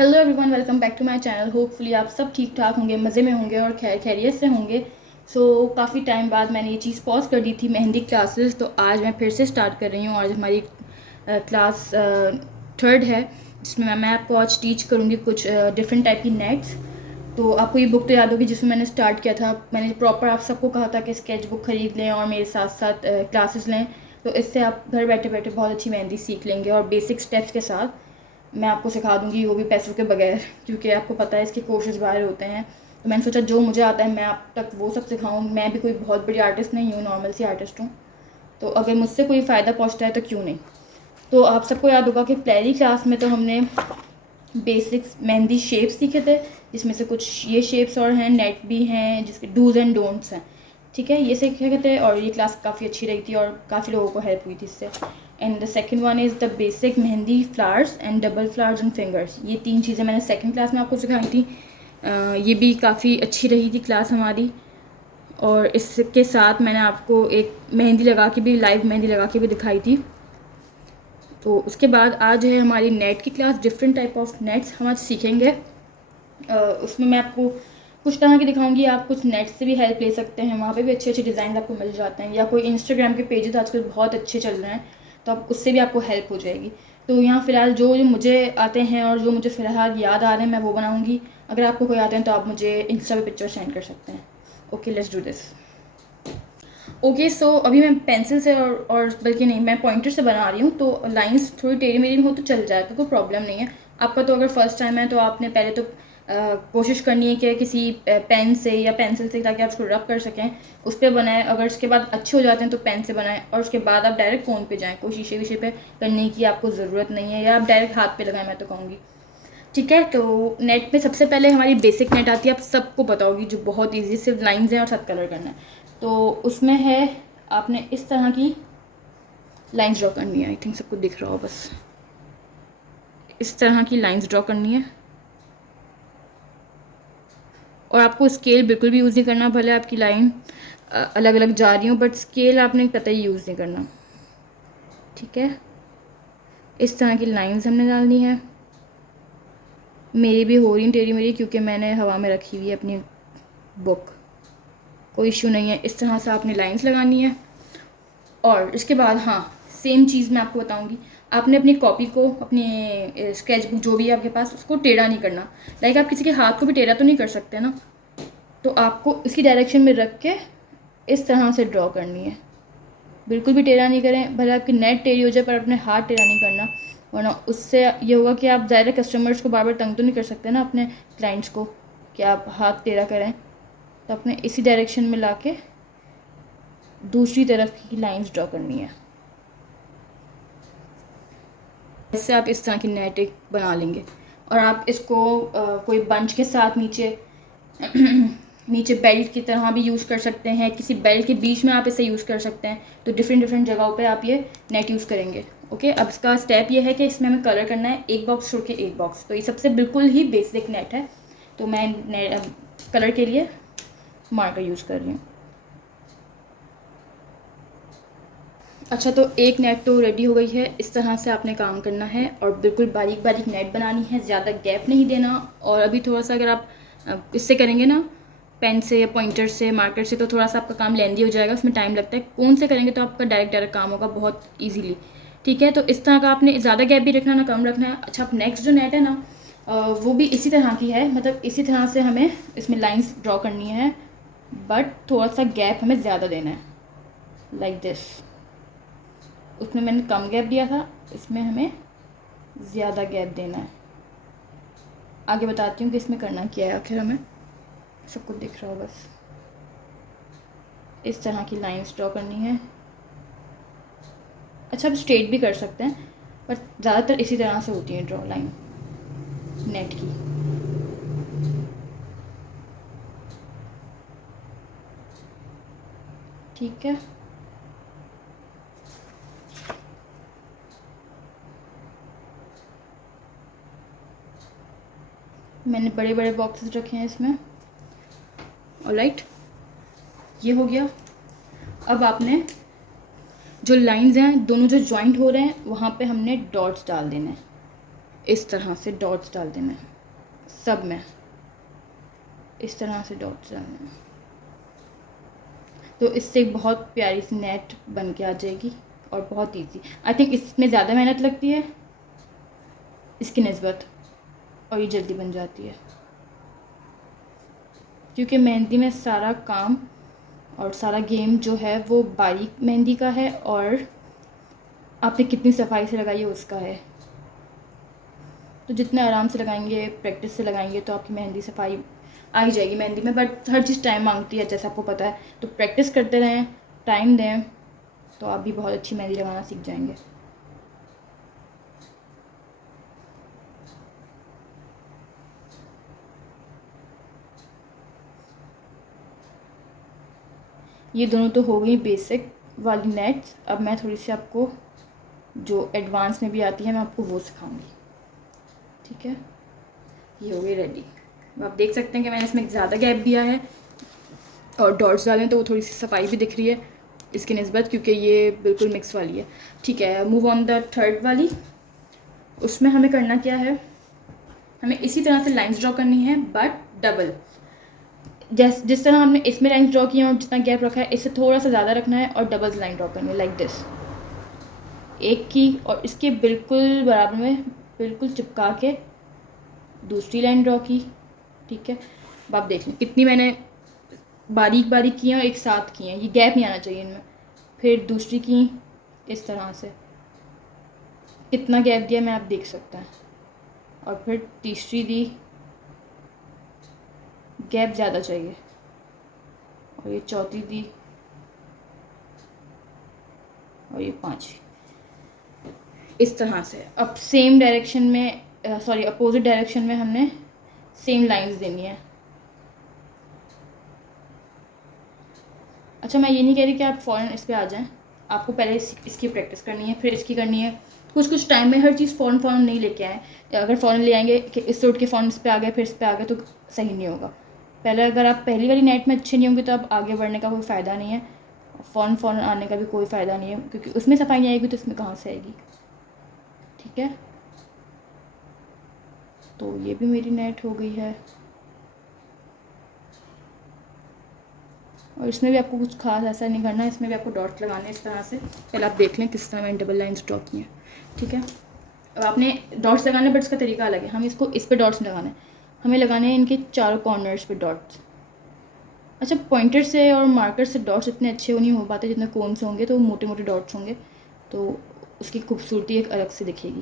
Hello everyone, welcome back to my channel. Hopefully आप सब ठीक ठाक होंगे, मज़े में होंगे और खैरियत से होंगे। काफ़ी टाइम बाद मैंने ये चीज़ पॉज कर दी थी, मेहंदी क्लासेस। तो आज मैं फिर से स्टार्ट कर रही हूँ। आज हमारी क्लास थर्ड है, जिसमें मैं आपको आज टीच करूँगी कुछ डिफरेंट टाइप की नेट्स। तो आपको ये बुक तो याद होगी जिसमें मैंने स्टार्ट किया था। मैंने प्रॉपर आप सबको कहा था कि स्केच बुक ख़रीद लें और मेरे साथ साथ क्लासेस लें। तो इससे आप घर बैठे बैठे बहुत अच्छी मेहंदी सीख लेंगे और बेसिक स्टेप्स के साथ मैं आपको सिखा दूंगी, वो भी पैसों के बगैर, क्योंकि आपको पता है इसके कोर्सेज बाहर होते हैं। तो मैंने सोचा जो मुझे आता है मैं आप तक वो सब सिखाऊं। मैं भी कोई बहुत बड़ी आर्टिस्ट नहीं हूँ, नॉर्मल सी आर्टिस्ट हूँ। तो अगर मुझसे कोई फ़ायदा पहुँचता है तो क्यों नहीं। तो आप सबको याद होगा कि पहली क्लास में तो हमने बेसिक्स मेहंदी शेप्स सीखे थे, जिसमें से कुछ ये शेप्स और हैं, नेट भी हैं, जिसके डूज एंड डोंट्स हैं। ठीक है, ये सीखे थे और ये क्लास काफ़ी अच्छी रही थी और काफ़ी लोगों को हेल्प हुई थी इससे। And the second one is the basic mehndi flowers and double flowers and fingers. ये तीन चीज़ें मैंने सेकंड क्लास में आपको सिखाई थी। ये भी काफ़ी अच्छी रही थी क्लास हमारी। और इसके साथ मैंने आपको एक मेहंदी लगा के भी, लाइव मेहंदी लगा के भी दिखाई थी। तो उसके बाद आज है हमारी नेट की class. Different type of nets हम आज सीखेंगे। उसमें मैं आपको कुछ तरह की दिखाऊंगी। आप कुछ नेट से भी हेल्प ले सकते हैं, वहाँ पे भी अच्छे अच्छे डिज़ाइन आपको मिल जाते हैं। या कोई इंस्टाग्राम के पेजेस आजकल बहुत अच्छे चल रहे हैं, तो आप उससे भी आपको हेल्प हो जाएगी। तो यहाँ फ़िलहाल जो जो मुझे आते हैं और जो मुझे फ़िलहाल याद आ रहे हैं मैं वो बनाऊँगी। अगर आपको कोई आते हैं तो आप मुझे इंस्टा पे पिक्चर सेंड कर सकते हैं। Okay, let's do this. Okay, so अभी मैं पेंसिल से और बल्कि नहीं, मैं पॉइंटर से बना रही हूँ। तो लाइंस थोड़ी टेढ़ी मेढ़ी हो तो चल जाएगा, कोई प्रॉब्लम नहीं है आपका। तो अगर फर्स्ट टाइम है तो आपने पहले तो कोशिश करनी है कि किसी पेन से या पेंसिल से, ताकि आप उसको रब कर सकें, उस पर बनाएं। अगर उसके बाद अच्छे हो जाते हैं तो पेन से बनाएं और उसके बाद आप डायरेक्ट कोन पे जाएं। कोई शीशे वीशे पे करने की आपको ज़रूरत नहीं है, या आप डायरेक्ट हाथ पे लगाएं, मैं तो कहूँगी। ठीक है, तो नेट में सबसे पहले हमारी बेसिक नेट आती है, आप सबको पता होगी, जो बहुत ईजी, सिर्फ लाइंस हैं और साथ कलर करना है। तो उसमें है, आपने इस तरह की लाइंस ड्रॉ करनी है। आई थिंक सबको दिख रहा हो, बस इस तरह की लाइंस ड्रॉ करनी है। और आपको स्केल बिल्कुल भी यूज़ नहीं करना, भले आपकी लाइन अलग अलग जा रही हो, बट स्केल आपने कतई यूज़ नहीं करना। ठीक है, इस तरह की लाइंस हमने डालनी है। मेरी भी हो रही टेढ़ी मेरी, क्योंकि मैंने हवा में रखी हुई है अपनी बुक। कोई इशू नहीं है, इस तरह से आपने लाइंस लगानी है। और इसके बाद हाँ, सेम चीज़ मैं आपको बताऊंगी। आपने अपनी कॉपी को, अपनी स्केच बुक जो भी है आपके पास, उसको टेढ़ा नहीं करना। लाइक आप किसी के हाथ को भी टेढ़ा तो नहीं कर सकते ना, तो आपको इसकी डायरेक्शन में रख के इस तरह से ड्रॉ करनी है। बिल्कुल भी टेढ़ा नहीं करें, भले आपकी नेट टेढ़ी हो जाए, पर अपने हाथ टेढ़ा नहीं करना, वरना उससे ये होगा कि आप ज़्यादा कस्टमर्स को बार बार तंग तो नहीं कर सकते ना अपने क्लाइंट्स को, कि आप हाथ टेढ़ा करें। तो अपने इसी डायरेक्शन में ला के दूसरी तरफ की लाइंस ड्रॉ करनी है। इससे आप इस तरह की नेट एक बना लेंगे। और आप इसको कोई बंच के साथ नीचे नीचे बेल्ट की तरह भी यूज़ कर सकते हैं, किसी बेल्ट के बीच में आप इसे यूज़ कर सकते हैं। तो डिफरेंट डिफरेंट जगहों पे आप ये नेट यूज़ करेंगे। ओके, अब इसका स्टेप ये है कि इसमें हमें कलर करना है, एक बॉक्स छोड़ के एक बॉक्स। तो ये सबसे बिल्कुल ही बेसिक नेट है। तो मैं कलर के लिए मार्कर यूज़ कर रही हूँ। अच्छा, तो एक नेट तो रेडी हो गई है। इस तरह से आपने काम करना है और बिल्कुल बारीक बारीक नेट बनानी है, ज़्यादा गैप नहीं देना। और अभी थोड़ा सा अगर आप इससे करेंगे ना, पेन से या पॉइंटर से, मार्कर से, तो थोड़ा सा आपका काम लेंदी हो जाएगा, उसमें टाइम लगता है। कौन से करेंगे तो आपका डायरेक्ट डायरेक्ट काम होगा बहुत ईजीली। ठीक है, तो इस तरह का आपने ज़्यादा गैप भी रखना ना कम रखना है। अच्छा, अब नेक्स्ट जो नेट है ना, वो भी इसी तरह की है, मतलब इसी तरह से हमें इसमें लाइन्स ड्रॉ करनी है, बट थोड़ा सा गैप हमें ज़्यादा देना है, लाइक दिस। उसमें मैंने कम गैप दिया था, इसमें हमें ज़्यादा गैप देना है। आगे बताती हूँ कि इसमें करना क्या है। आखिर हमें सब कुछ दिख रहा हो, बस इस तरह की लाइंस ड्रॉ करनी है। अच्छा, आप स्ट्रेट भी कर सकते हैं, पर ज़्यादातर इसी तरह से होती है ड्रॉ लाइन नेट की। ठीक है, मैंने बड़े बड़े बॉक्सेस रखे हैं इसमें। ऑलराइट, ये हो गया। अब आपने जो लाइंस हैं दोनों जो जॉइंट हो रहे हैं, वहाँ पे हमने डॉट्स डाल देने हैं। इस तरह से डॉट्स डाल देना है सब में, इस तरह से डॉट्स डालने हैं। तो इससे एक बहुत प्यारी सी नेट बन के आ जाएगी और बहुत इजी। आई थिंक इसमें ज़्यादा मेहनत लगती है इसकी निस्बत, और ये जल्दी बन जाती है क्योंकि मेहंदी में सारा काम और सारा गेम जो है वो बारीक मेहंदी का है और आपने कितनी सफाई से लगाई है उसका है। तो जितने आराम से लगाएंगे, प्रैक्टिस से लगाएंगे, तो आपकी मेहंदी सफाई आ ही जाएगी मेहंदी में। बट हर चीज़ टाइम मांगती है जैसा आपको पता है, तो प्रैक्टिस करते रहें, टाइम दें, तो आप भी बहुत अच्छी मेहंदी लगाना सीख जाएंगे। ये दोनों तो हो गई बेसिक वाली नेट्स। अब मैं थोड़ी सी आपको जो एडवांस में भी आती है मैं आपको वो सिखाऊंगी, ठीक है। ये हो गई रेडी। आप देख सकते हैं कि मैंने इसमें ज़्यादा गैप दिया है और डॉट्स डालें तो वो थोड़ी सी सफाई भी दिख रही है इसकी निस्बत, क्योंकि ये बिल्कुल मिक्स वाली है, ठीक है। मूव ऑन द थर्ड वाली। उसमें हमें करना क्या है, हमें इसी तरह से लाइंस ड्रॉ करनी है बट डबल। जिस तरह हमने इसमें लाइंस ड्रॉ किया और जितना गैप रखा है इससे थोड़ा सा ज़्यादा रखना है और डबल्स लाइन ड्रॉ करनी है लाइक दिस। एक की और इसके बिल्कुल बराबर में बिल्कुल चिपका के दूसरी लाइन ड्रॉ की, ठीक है। अब आप देख लें कितनी मैंने बारीक बारीक की हैं और एक साथ की हैं, ये गैप नहीं आना चाहिए इनमें। फिर दूसरी की इस तरह से, कितना गैप दिया मैं आप देख सकते हैं। और फिर तीसरी दी, गैप ज़्यादा चाहिए। और ये चौथी दी और ये पांचवी, इस तरह से। अब सेम डायरेक्शन में, सॉरी अपोजिट डायरेक्शन में हमने सेम लाइंस देनी है। अच्छा, मैं ये नहीं कह रही कि आप फ़ौरन इस पर आ जाएं, आपको पहले इसकी प्रैक्टिस करनी है, फिर इसकी करनी है। कुछ टाइम में हर चीज़ फ़ौरन नहीं लेके आएँ। अगर फ़ौरन ले आएंगे कि इससे उठ के फ़ौरन इस पर आ गए फिर इस पर आ गए तो सही नहीं होगा। पहले अगर आप पहली वाली नेट में अच्छे नहीं होंगे तो आप आगे बढ़ने का कोई फ़ायदा नहीं है, फ़ौरन आने का भी कोई फ़ायदा नहीं है, क्योंकि उसमें सफाई नहीं आएगी तो इसमें कहाँ से आएगी, ठीक है। तो ये भी मेरी नेट हो गई है और इसमें भी आपको कुछ खास ऐसा नहीं करना है, इसमें भी आपको डॉट्स लगाने हैं इस तरह से। पहले आप देख लें किस तरह मैंने डबल लाइन्स ड्रॉ की हैं, ठीक है। अब आपने डॉट्स लगाने, बट इसका तरीका अलग है। हम इसको इस पर डॉट्स लगाने हैं, हमें लगाने हैं इनके चारों कॉर्नर्स पे डॉट्स। अच्छा, पॉइंटर से और मार्कर से डॉट्स इतने अच्छे नहीं हो पाते जितने कोन से होंगे, तो मोटे मोटे डॉट्स होंगे तो उसकी खूबसूरती एक अलग से दिखेगी।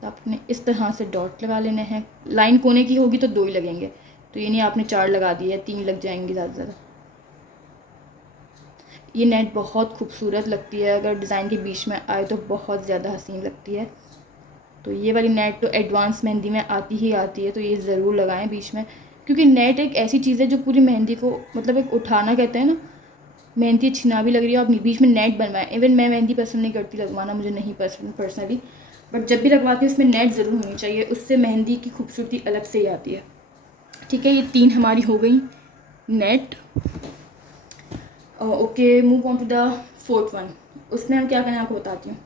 तो आपने इस तरह से डॉट लगा लेने हैं। लाइन कोने की होगी तो 2 ही लगेंगे, तो ये नहीं आपने 4 लगा दिए, 3 लग जाएंगे ज़्यादा से ज़्यादा। ये नेट बहुत खूबसूरत लगती है, अगर डिज़ाइन के बीच में आए तो बहुत ज़्यादा हसीन लगती है। तो ये वाली नेट तो एडवांस मेहंदी में आती ही आती है, तो ये ज़रूर लगाएं बीच में, क्योंकि नेट एक ऐसी चीज़ है जो पूरी मेहंदी को, मतलब एक उठाना कहते हैं ना, मेहंदी अच्छी ना भी लग रही है आप बीच में नेट बनवाएं। इवन मैं मेहंदी पसंद नहीं करती लगवाना, मुझे नहीं पसंद पर्सनली, बट जब भी लगवाती हूँ उसमें नेट ज़रूर होनी चाहिए, उससे मेहंदी की खूबसूरती अलग से ही आती है, ठीक है। ये 3 हमारी हो गई net. Okay, move on to the fourth one. उसमें हम क्या करें आपको बताती हूँ।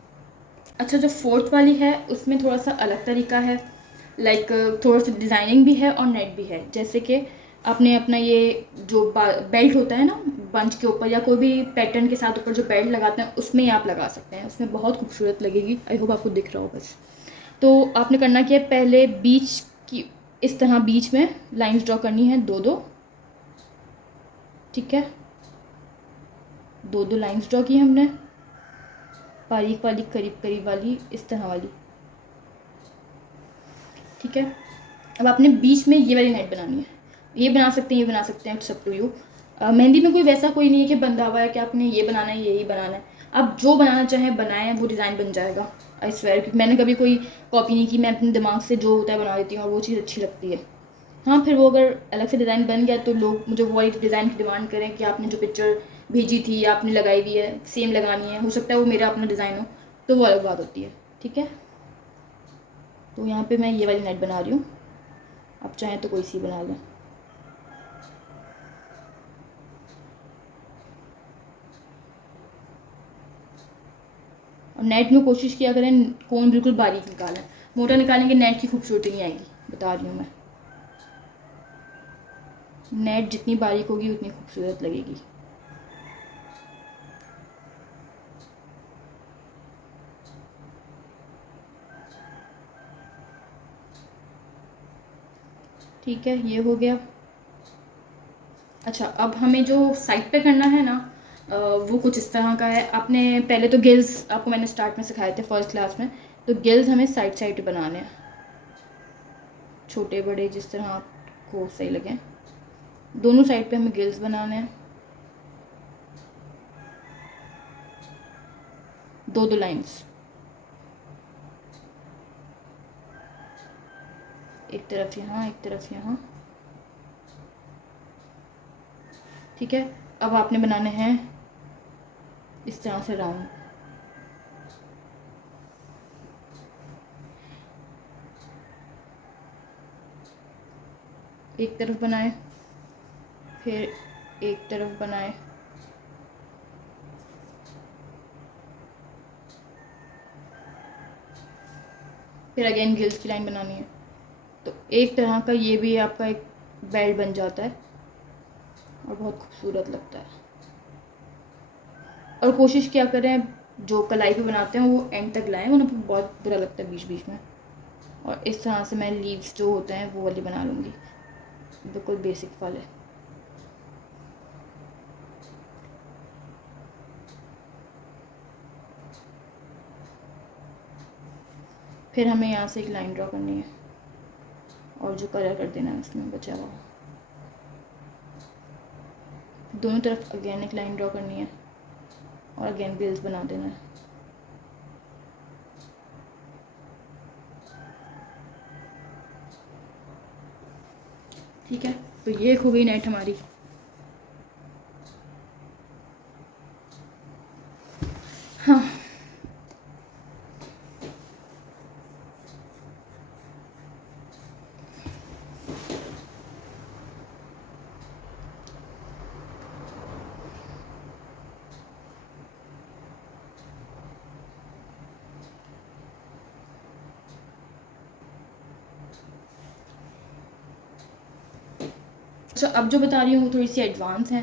अच्छा, जो फोर्थ वाली है उसमें थोड़ा सा अलग तरीका है, लाइक थोड़ा सा डिज़ाइनिंग भी है और नेट भी है। जैसे कि आपने अपना ये जो बेल्ट होता है ना बंच के ऊपर, या कोई भी पैटर्न के साथ ऊपर जो बेल्ट लगाते हैं उसमें ही आप लगा सकते हैं, उसमें बहुत खूबसूरत लगेगी। आई होप आपको दिख रहा हो बस। तो आपने करना क्या है, पहले बीच की इस तरह बीच में लाइंस ड्रॉ करनी है, 2-2, ठीक है। 2-2 लाइंस ड्रॉ की हमने, बारीक वाली, करीब करीब वाली, इस तरह वाली, ठीक है। अब आपने बीच में ये वाली नेट बनानी है। ये बना सकते हैं, ये बना सकते हैं, it's up to you. Mehndi में कोई वैसा कोई नहीं है कि बंधा हुआ है कि आपने ये बनाना है, यही बनाना है। आप जो बनाना चाहें बनाएं, वो डिज़ाइन बन जाएगा, आई स्वेयर। क्योंकि मैंने कभी कोई कॉपी नहीं की, मैं अपने दिमाग से जो होता है बना देती हूँ और वो चीज़ अच्छी लगती है। हाँ, फिर वो अगर अलग से डिज़ाइन बन गया तो लोग मुझे वो वाली डिज़ाइन की डिमांड करें कि आपने जो पिक्चर भेजी थी या आपने लगाई हुई है सेम लगानी है, हो सकता है वो मेरा अपना डिज़ाइन हो, तो वो अलग बात होती है, ठीक है। तो यहाँ पे मैं ये वाली नेट बना रही हूँ, आप चाहें तो कोई सी बना लें। और नेट में कोशिश किया करें कोन बिल्कुल बारीक निकालें, मोटा निकालेंगे नेट की खूबसूरती नहीं आएगी, बता रही हूँ मैं। नेट जितनी बारीक होगी उतनी खूबसूरत लगेगी। ठीक है, ये हो गया। अच्छा, अब हमें जो साइड पे करना है ना, वो कुछ इस तरह का है। आपने पहले तो गिल्स आपको मैंने स्टार्ट में सिखाए थे फर्स्ट क्लास में, तो गिल्स हमें साइड साइड बनाने हैं, छोटे बड़े जिस तरह आपको सही लगे। दोनों साइड पे हमें गिल्स बनाने हैं, दो दो लाइंस, एक तरफ यहाँ एक तरफ यहाँ। ठीक है, अब आपने बनाने हैं इस तरह से राउंड। एक तरफ बनाए, फिर एक तरफ बनाए, फिर अगेन गिल्स की लाइन बनानी है। तो एक तरह का ये भी आपका एक बेल्ट बन जाता है और बहुत खूबसूरत लगता है। और कोशिश क्या करें, जो कलाई पे बनाते हैं वो एंड तक लाएं, उन्हें बहुत बुरा लगता है बीच बीच में। और इस तरह से मैं लीव्स जो होते हैं वो वाली बना लूँगी, बिल्कुल बेसिक वाले। फिर हमें यहाँ से एक लाइन ड्रॉ करनी है और जो कलर कर देना है उसमें बचा हुआ। दोनों तरफ अगेन एक लाइन ड्रॉ करनी है और अगेन बिल्स बना देना है। ठीक है, तो ये हो गई नेट हमारी। हाँ, अच्छा, अब जो बता रही हूँ वो थोड़ी सी एडवांस है।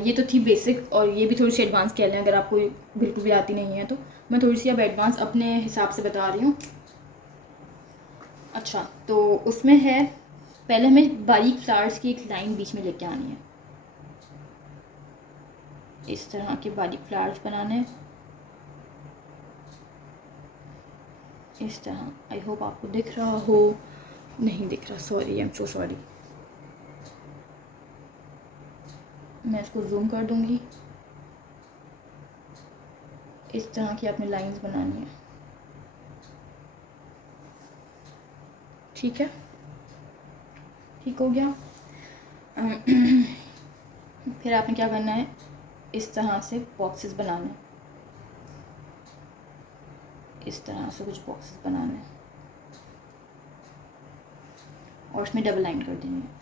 ये तो थी बेसिक, और ये भी थोड़ी सी एडवांस कह लें अगर आपको बिल्कुल भी आती नहीं है तो। मैं थोड़ी सी अब एडवांस अपने हिसाब से बता रही हूँ। अच्छा, तो उसमें है, पहले हमें बारीक फ्लावर्स की एक लाइन बीच में लेके आनी है। इस तरह के बारीक फ्लावर्स बनाने हैं, इस तरह। आई होप आपको दिख रहा हो, नहीं दिख रहा, sorry, I am so sorry. मैं इसको जूम कर दूंगी। इस तरह की आपने लाइंस बनानी है। ठीक है, ठीक हो गया। फिर आपने क्या करना है, इस तरह से बॉक्सेस बनाने, इस तरह से कुछ बॉक्सेस बनाने हैं और उसमें डबल लाइन कर देनी है।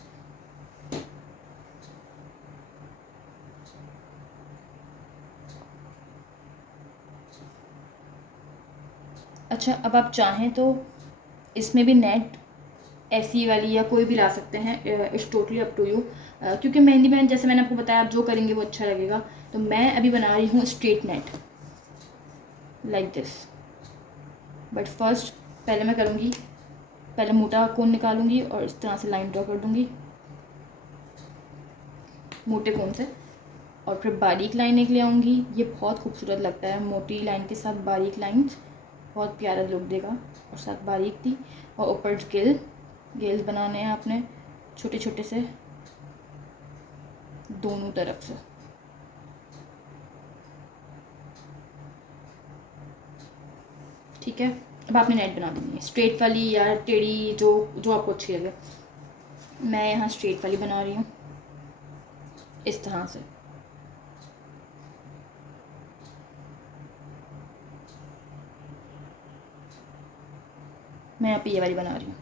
अच्छा, अब आप चाहें तो इसमें भी नेट ऐसी वाली या कोई भी ला सकते हैं, it's totally up to you. क्योंकि मेहंदी में जैसे मैंने आपको बताया, आप जो करेंगे वो अच्छा लगेगा। तो मैं अभी बना रही हूँ straight net like this. But first पहले मैं करूँगी, पहले मोटा कोन निकालूंगी और इस तरह से लाइन ड्रॉ कर दूँगी मोटे कोन से, और फिर बारीक लाइन एक ले आऊँगी। ये बहुत खूबसूरत लगता है, मोटी लाइन के साथ बारीक लाइंस, बहुत प्यारा लुक देगा। और साथ बारीक थी, और ऊपर गेल्स बनाने हैं आपने छोटे छोटे से, दोनों तरफ से। ठीक है, अब आपने नेट बना देनी है, स्ट्रेट वाली या टेढ़ी, जो जो आपको अच्छी लगे। मैं यहाँ स्ट्रेट वाली बना रही हूँ, इस तरह से। मैं यहाँ पे ये वाली बना रही हूँ।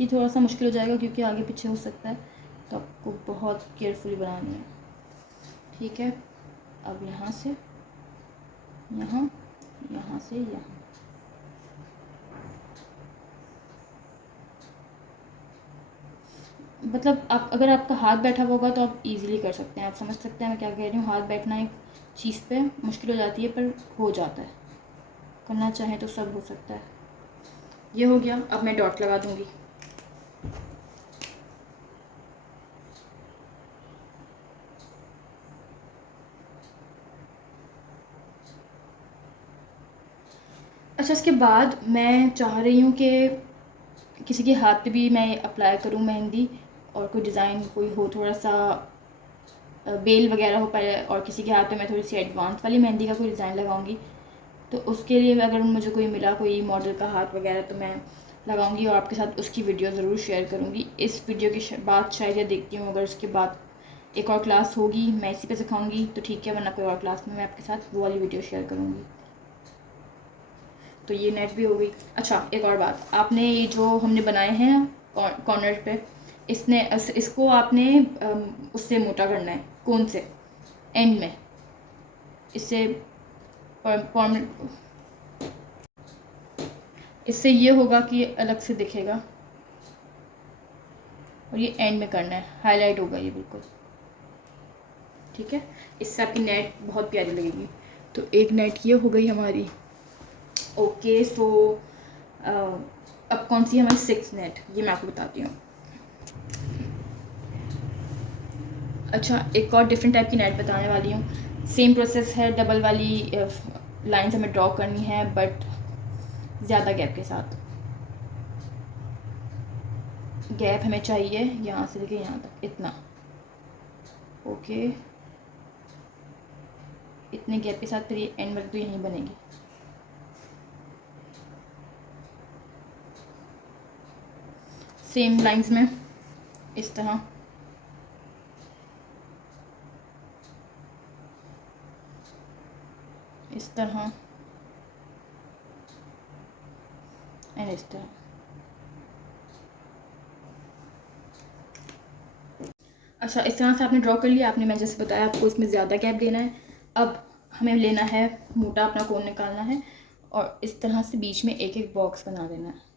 ये थोड़ा सा मुश्किल हो जाएगा क्योंकि आगे पीछे हो सकता है, तो आपको बहुत केयरफुली बनानी है। ठीक है, अब यहाँ से यहाँ, यहाँ से यहाँ। मतलब आप अगर आपका हाथ बैठा हुआ होगा तो आप इजीली कर सकते हैं, आप समझ सकते हैं मैं क्या कह रही हूँ। हाथ बैठना एक चीज़ पे मुश्किल हो जाती है पर हो जाता है, करना चाहें तो सब हो सकता है। ये हो गया, अब मैं डॉट लगा दूँगी। अच्छा, इसके बाद मैं चाह रही हूँ कि किसी के हाथ पे भी मैं अप्लाई करूँ मेहंदी, और कोई डिज़ाइन कोई हो, थोड़ा सा बेल वगैरह हो पाए, और किसी के हाथ पे मैं थोड़ी सी एडवांस वाली मेहंदी का कोई डिज़ाइन लगाऊंगी। तो उसके लिए अगर मुझे कोई मिला, कोई मॉडल का हाथ वगैरह, तो मैं लगाऊंगी और आपके साथ उसकी वीडियो ज़रूर शेयर करूँगी। इस वीडियो के बाद शायद या देखती हूँ, अगर उसके बाद एक और क्लास होगी मैं इसी पे सिखाऊंगी तो ठीक है, वरना कोई और क्लास में मैं आपके साथ वो वाली वीडियो शेयर करूँगी। तो ये नेट भी हो गई। अच्छा, एक और बात, आपने ये जो हमने बनाए हैं कॉर्नर पे, इसको आपने उससे मोटा करना है, कौन से एंड में, इससे इससे ये होगा कि अलग से दिखेगा, और ये एंड में करना है, हाईलाइट होगा ये बिल्कुल। ठीक है, इससे आपकी नेट बहुत प्यारी लगेगी। तो एक नेट ये हो गई हमारी। ओके, सो अब कौन सी हमारी 6 नेट, ये मैं आपको बताती हूँ। अच्छा, एक और डिफरेंट टाइप की नेट बताने वाली हूँ। सेम प्रोसेस है, डबल वाली लाइन्स हमें ड्रॉ करनी है बट ज़्यादा गैप के साथ। गैप हमें चाहिए यहाँ से लेके यहाँ तक, इतना। ओके, इतने गैप के साथ फिर ये एंड वाली तो यहीं बनेगी। सेम लाइंस में इस तरह, इस तरह एंड इस तरह। अच्छा, इस तरह से आपने ड्रॉ कर लिया। आपने, मैं जैसे बताया आपको, इसमें ज़्यादा गैप देना है। अब हमें लेना है मोटा, अपना कोन निकालना है और इस तरह से बीच में एक एक बॉक्स बना देना है।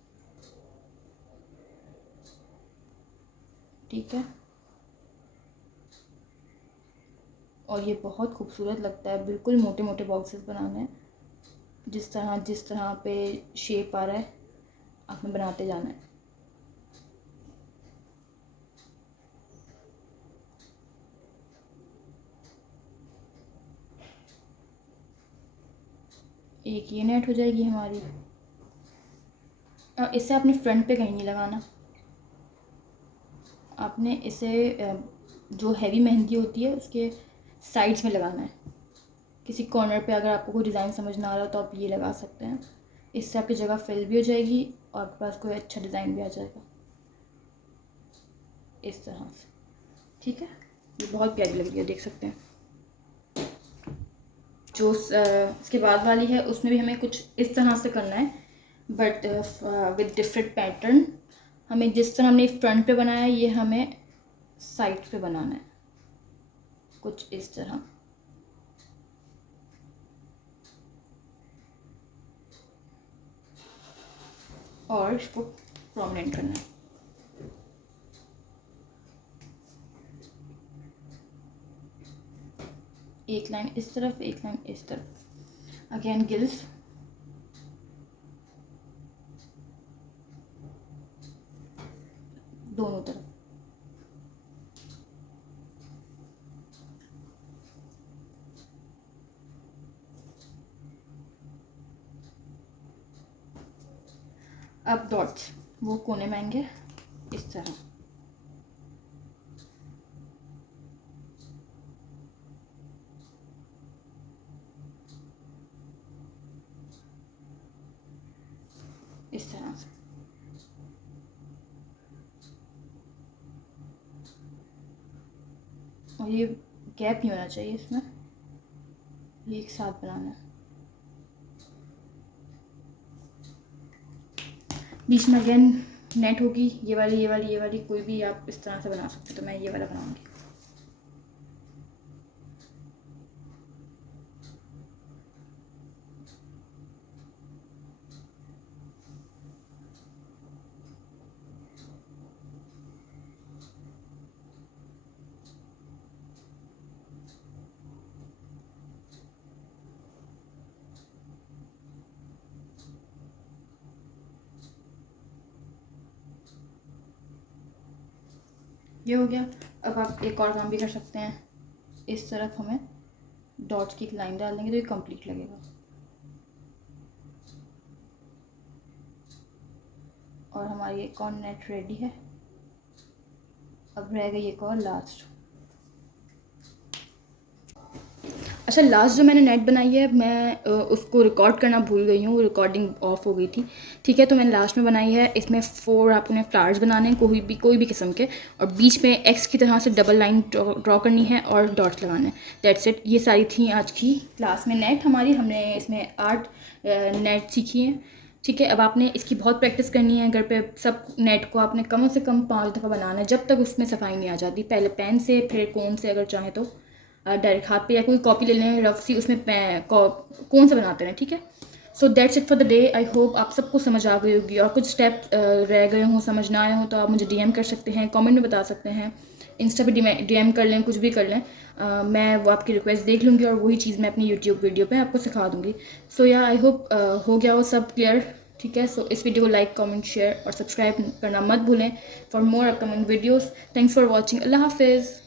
ठीक है, और ये बहुत खूबसूरत लगता है। बिल्कुल मोटे मोटे बॉक्सेस बनाने हैं, जिस तरह पे शेप आ रहा है आपने बनाते जाना है। एक ये नेट हो जाएगी हमारी। और इसे आपने फ्रंट पे कहीं नहीं लगाना, आपने इसे जो हैवी मेहंदी होती है उसके साइड्स में लगाना है। किसी कॉर्नर पे अगर आपको कोई डिज़ाइन समझ ना आ रहा तो आप ये लगा सकते हैं। इससे आपकी जगह फिल भी हो जाएगी और आपके पास कोई अच्छा डिज़ाइन भी आ जाएगा इस तरह से। ठीक है, ये बहुत प्यारी लग रही है, देख सकते हैं। जो उसके बाद वाली है उसमें भी हमें कुछ इस तरह से करना है, बट विद डिफरेंट पैटर्न। हमें जिस तरह हमने फ्रंट पे बनाया है, ये हमें साइड पे बनाना है, कुछ इस तरह। और इसको प्रोमिनेंट करना है। एक लाइन इस तरफ, एक लाइन इस तरफ। अगेन गिल्स, दोनों तरफ। अब डॉट्स वो कोने में आएंगे इस तरह। इस तरह से। और ये गैप नहीं होना चाहिए इसमें, ये एक साथ बनाना है। बीच में अगेन नेट होगी ये वाली कोई भी आप इस तरह से बना सकते हो। तो मैं ये वाला बनाऊँगी। ये हो गया। अब आप एक और काम भी कर सकते हैं, इस तरफ हमें डॉट्स की एक लाइन डाल देंगे तो ये कंप्लीट लगेगा। और हमारी एक और नेट रेडी है। अब रह गई एक और लास्ट। अच्छा, लास्ट जो मैंने नेट बनाई है मैं उसको रिकॉर्ड करना भूल गई हूँ, रिकॉर्डिंग ऑफ हो गई थी। ठीक है, तो मैंने लास्ट में बनाई है। इसमें 4 आपने फ्लावर्स बनाने हैं, कोई भी किस्म के, और बीच में एक्स की तरह से डबल लाइन ड्रॉ करनी है और डॉट्स लगाने हैं। That's it. ये सारी थी आज की क्लास में नेट हमारी। हमने इसमें 8 नेट सीखी हैं। ठीक है, अब आपने इसकी बहुत प्रैक्टिस करनी है घर पे। सब नेट को आपने कम से कम 5 दफ़ा बनाना है, जब तक उसमें सफाई नहीं आ जाती। पहले पेन से, फिर कोन से, अगर चाहें तो डायरेक्ट हाथ पे, या कोई कॉपी ले लें रफ सी, उसमें कौन सा बनाते हैं। ठीक है, so that's it for the day. I hope आप सबको समझ आ गई होगी, और कुछ स्टेप रह गए हों, समझ ना आए हों, तो आप मुझे डीएम कर सकते हैं, कमेंट में बता सकते हैं, इंस्टा पे डीएम कर लें, कुछ भी कर लें। मैं वो आपकी रिक्वेस्ट देख लूँगी और वही चीज़ मैं अपनी यूट्यूब वीडियो पे आपको सिखा दूँगी। सो या आई होप हो गया वो सब क्लियर। ठीक है, सो इस वीडियो को लाइक, कमेंट, शेयर और सब्सक्राइब करना मत भूलें for more upcoming videos. Thanks for watching. अल्लाह हाफिज़।